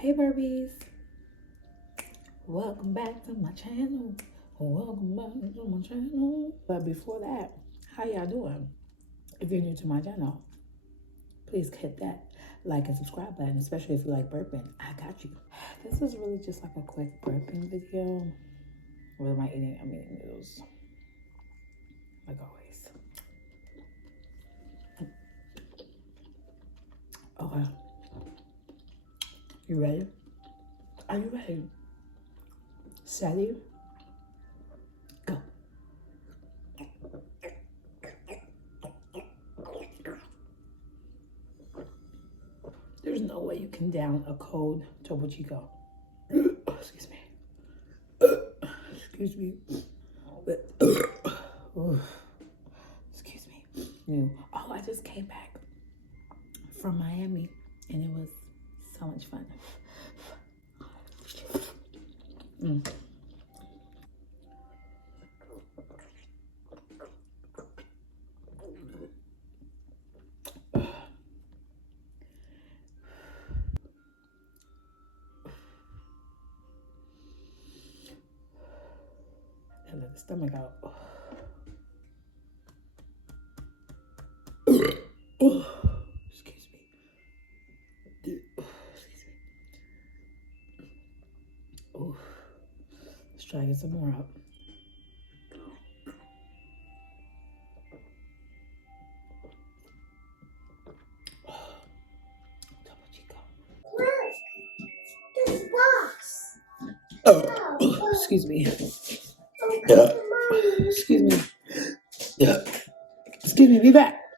Hey Burpees, welcome back to my channel. Welcome back to my channel. But before that, how y'all doing? If you're new to my channel, please hit that like and subscribe button, especially if you like burping. I got you. This is really just like a quick burping video. What am I eating? I'm eating noodles, like always. Okay, you ready? Are you ready? Steady? Go. There's no way you can down a cold Topo Chico. Excuse me. Excuse me. Excuse me. Oh, I just came back from Miami and it was so much fun. And let the stomach out. Excuse me. Excuse me. Oh, let's try to get some more out. Topo Chico. Look, this box. Excuse me. Excuse me. Excuse me, be back.